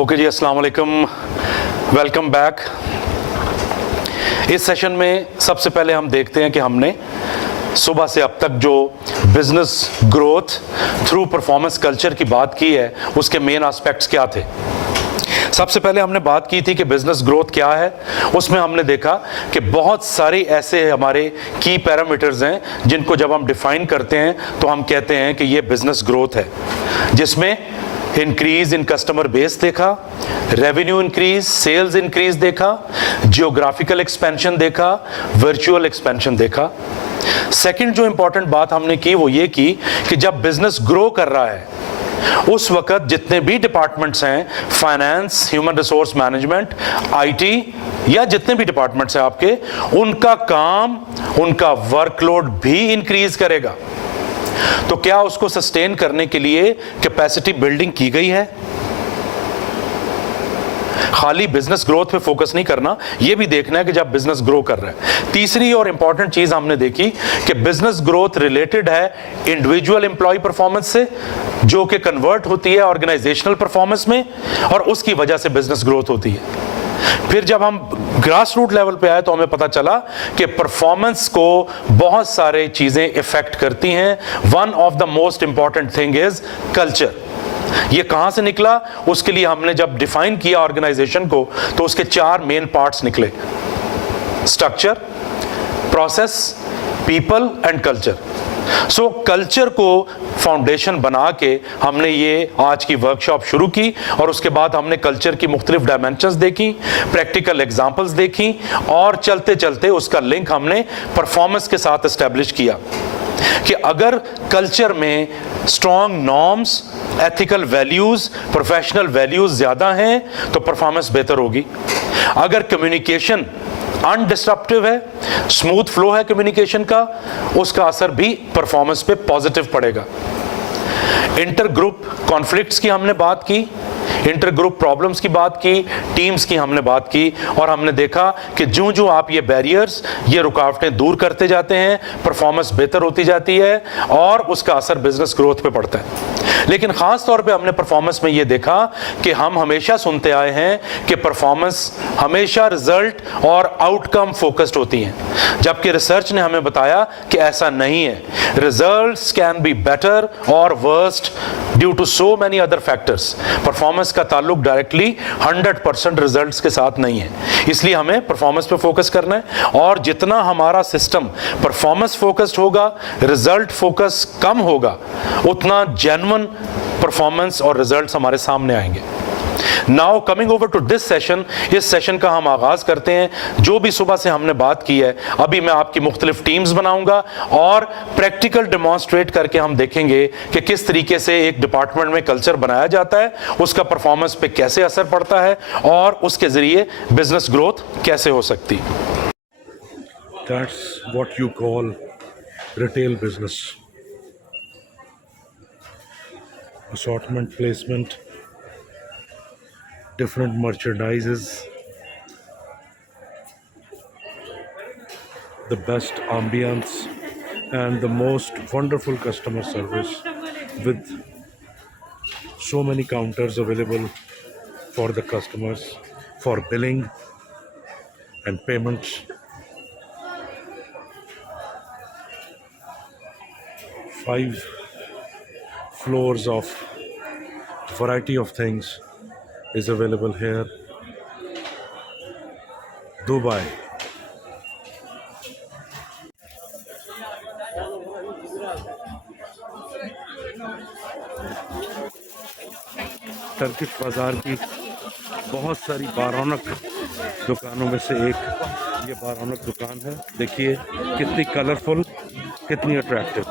Okay जी, अस्सलाम वालेकुम, welcome back. इस सेशन में सबसे पहले हम देखते हैं कि हमने सुबह से अब तक जो business growth through performance culture की बात की है उसके मेन एस्पेक्ट्स क्या थे। सबसे पहले हमने बात की थी कि बिजनेस ग्रोथ क्या है। उसमें हमने देखा कि बहुत सारे ऐसे हमारे की पैरामीटर्स हैं जिनको जब हम डिफाइन करते हैं तो हम कहते हैं कि ये बिजनेस ग्रोथ है, जिसमें इंक्रीज इन कस्टमर बेस देखा, रेवेन्यू इंक्रीज, सेल्स इंक्रीज देखा, जियोग्राफिकल एक्सपेंशन देखा, वर्चुअल एक्सपेंशन देखा। सेकंड जो इंपॉर्टेंट बात हमने की वो ये की कि जब बिजनेस ग्रो कर रहा है उस वक्त जितने भी डिपार्टमेंट्स हैं, finance, human resource management, IT या जितने भी डिपार्टमेंट्स हैं आपके, उनका काम, उनका वर्कलोड भी इंक्रीज करेगा। तो क्या उसको सस्टेन करने के लिए कैपेसिटी बिल्डिंग की गई है? खाली बिजनेस ग्रोथ पे फोकस नहीं करना, यह भी देखना है कि जब बिजनेस ग्रो कर रहा है। तीसरी और इंपॉर्टेंट चीज हमने देखी कि बिजनेस ग्रोथ रिलेटेड है इंडिविजुअल एम्प्लॉय परफॉर्मेंस से, जो कि कन्वर्ट होती है ऑर्गेनाइजेशनल परफॉर्मेंस में, और उसकी वजह से बिजनेस ग्रोथ होती है। फिर जब हम ग्रास रूट लेवल पे आए तो हमें पता चला कि परफॉर्मेंस को बहुत सारे चीजें इफेक्ट करती हैं। One of the most important thing is culture. ये कहां से निकला? उसके लिए हमने जब डिफाइन किया ऑर्गेनाइजेशन को तो उसके 4 मेन पार्ट्स निकले: structure, process, people and culture. So culture को फाउंडेशन बना के हमने ये आज की वर्कशॉप शुरू की, और उसके बाद हमने कल्चर की मुख्तलिफ डायमेंशंस देखी, प्रैक्टिकल एग्जांपल्स देखी, और चलते चलते उसका लिंक हमने परफॉर्मेंस के साथ एस्टेब्लिश किया कि अगर कल्चर में strong norms, ethical values, professional values ज्यादा हैं तो परफॉर्मेंस बेहतर होगी। अगर कम्युनिकेशन अनडिस्ट्रप्टिव है, स्मूथ फ्लो है कम्युनिकेशन का, उसका असर भी परफॉर्मेंस पे पॉजिटिव पड़ेगा। इंटर ग्रुप कॉन्फ्लिक्ट्स की हमने बात की, इंटर ग्रुप प्रॉब्लम्स की बात की, टीम्स की हमने बात की, और हमने देखा कि जो जो आप ये बैरियर्स, ये रुकावटें दूर करते जाते हैं, परफॉर्मेंस बेहतर होती जाती है और उसका असर बिजनेस ग्रोथ पे पड़ता है। लेकिन खास तौर पे हमने परफॉर्मेंस में ये देखा कि हम हमेशा सुनते आए हैं कि परफॉर्मेंस हमेशा रिजल्ट और आउटकम फोकस्ड होती हैं, जबकि रिसर्च ने हमें बताया कि ऐसा नहीं है। रिजल्ट्स कैन बी बेटर और worst due to so many other factors. Performance का ताल्लुक डायरेक्टली 100% रिजल्ट्स के साथ नहीं है, इसलिए हमें परफॉर्मेंस पे फोकस करना है। और जितना हमारा सिस्टम परफॉर्मेंस फोकस्ड होगा, रिजल्ट फोकस कम होगा, उतना जेन्युइन परफॉर्मेंस और रिजल्ट्स हमारे सामने आएंगे। Now coming over to this session, इस सेशन का हम आगाज करते हैं। जो भी सुबह से हमने बात की है, अभी मैं आपकी मुख्तलिफ टीम्स बनाऊंगा और प्रैक्टिकल डेमोन्स्ट्रेट करके हम देखेंगे कि किस तरीके से एक डिपार्टमेंट में कल्चर बनाया जाता है, उसका परफॉर्मेंस पे कैसे असर पड़ता है और उसके जरिए बिजनेस ग्रोथ कैसे हो सकती है। That's what you call retail business. Assortment placement, different merchandises, the best ambience, and the most wonderful customer service with so many counters available for the customers for billing and payments. 5 floors of variety of things is available here. Dubai. Turkish बाजार की बहुत सारी बारौनक दुकानों में से एक ये बारौनक दुकान है। देखिए कितनी कलरफुल, कितनी अट्रैक्टिव।